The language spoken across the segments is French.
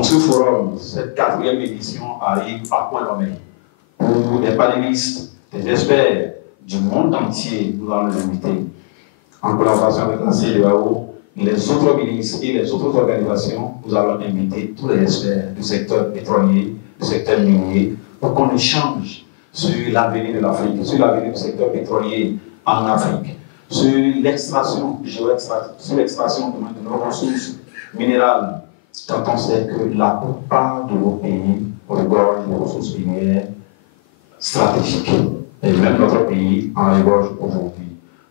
Donc ce forum, cette 4e édition arrive à point nommé. Pour des panélistes, des experts du monde entier, nous allons les inviter en collaboration avec la CEDEAO, les autres ministres et les autres organisations. Nous allons inviter tous les experts du secteur pétrolier, du secteur minier, pour qu'on échange sur l'avenir de l'Afrique, sur l'avenir du secteur pétrolier en Afrique, sur l'extraction, sur l'extraction de nos ressources minérales, quand on sait que la plupart de nos pays regorgent des ressources minières stratégiques. Et même notre pays en regorge aujourd'hui.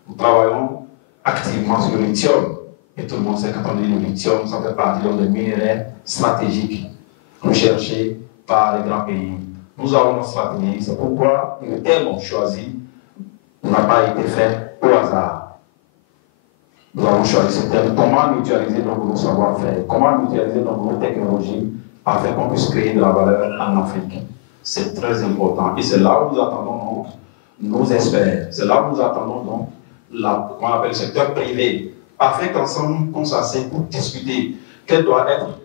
Nous travaillons activement sur le lithium. Et tout le monde sait, quand on dit le lithium, ça fait partie des minéraux stratégiques recherchés par les grands pays. Nous avons notre stratégie. C'est pourquoi le thème choisi n'a pas été fait au hasard. Nous avons choisi ce thème. Comment mutualiser donc nos savoir-faire, comment mutualiser donc nos technologies afin qu'on puisse créer de la valeur en Afrique. C'est très important. Et c'est là où nous attendons donc nos experts. C'est là où nous attendons donc qu'on appelle le secteur privé, afin qu'ensemble, on s'asseye pour discuter quelle doit être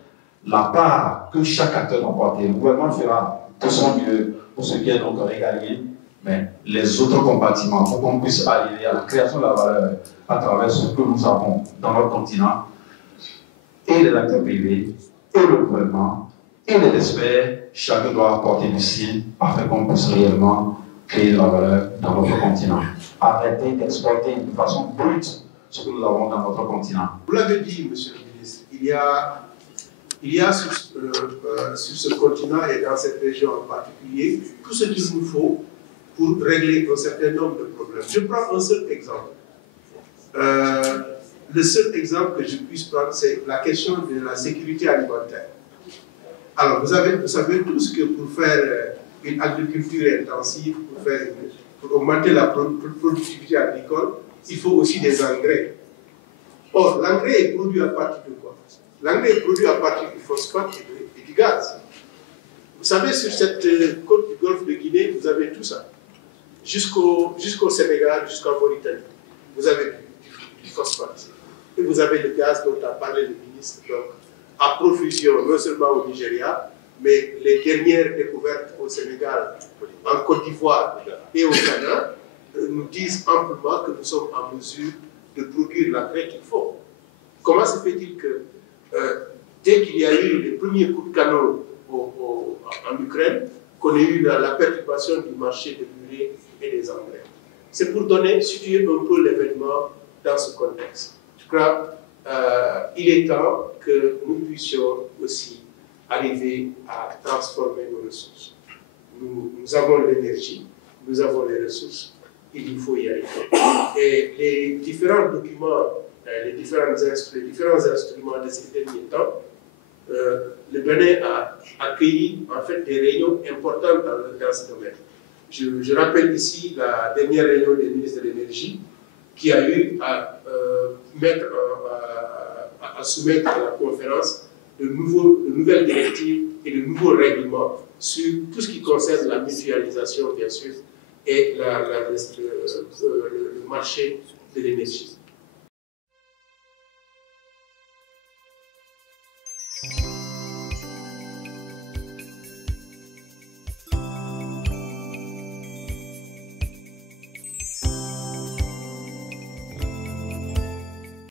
la part que chaque acteur doit porter. Le gouvernement fera de son mieux pour ce qui est donc régalien, mais les autres compartiments, pour qu'on puisse arriver à la création de la valeur à travers ce que nous avons dans notre continent, et les acteurs privés, et le gouvernement, et les experts, chacun doit apporter du sien afin qu'on puisse réellement créer de la valeur dans notre continent. Arrêter d'exploiter de façon brute ce que nous avons dans notre continent. Vous l'avez dit, monsieur le ministre, il y a sur ce continent et dans cette région en particulier tout ce qu'il nous faut pour régler un certain nombre de problèmes. Je prends un seul exemple. Le seul exemple que je puisse prendre, c'est la question de la sécurité alimentaire. Alors, vous savez tous que pour faire une agriculture intensive, pour augmenter la productivité agricole, il faut aussi des engrais. Or, l'engrais est produit à partir de quoi? L'engrais est produit à partir du phosphate et du gaz. Vous savez, sur cette côte du golfe de Guinée, vous avez tout ça. Jusqu'au Sénégal, jusqu'en Mauritanie. Vous avez du phosphate. Et vous avez le gaz dont a parlé le ministre, donc, à profusion, non seulement au Nigeria, mais les dernières découvertes au Sénégal, en Côte d'Ivoire et au Ghana nous disent amplement que nous sommes en mesure de produire l'engrais qu'il faut. Comment se fait-il que, dès qu'il y a eu les premiers coups de canon en Ukraine, qu'on ait eu la perturbation du marché de l'urée et des engrais? C'est pour situer un peu l'événement dans ce contexte. Je crois qu'il est temps que nous puissions aussi arriver à transformer nos ressources. Nous avons l'énergie, nous avons les ressources, il nous faut y arriver. Et les différents documents, les différents instruments de ces derniers temps, le Bénin a accueilli en fait des réunions importantes dans ce domaine. Je rappelle ici la dernière réunion des ministres de l'énergie qui a eu à soumettre à la conférence de nouvelles directives et de nouveaux règlements sur tout ce qui concerne la mutualisation, bien sûr, et le marché de l'énergie.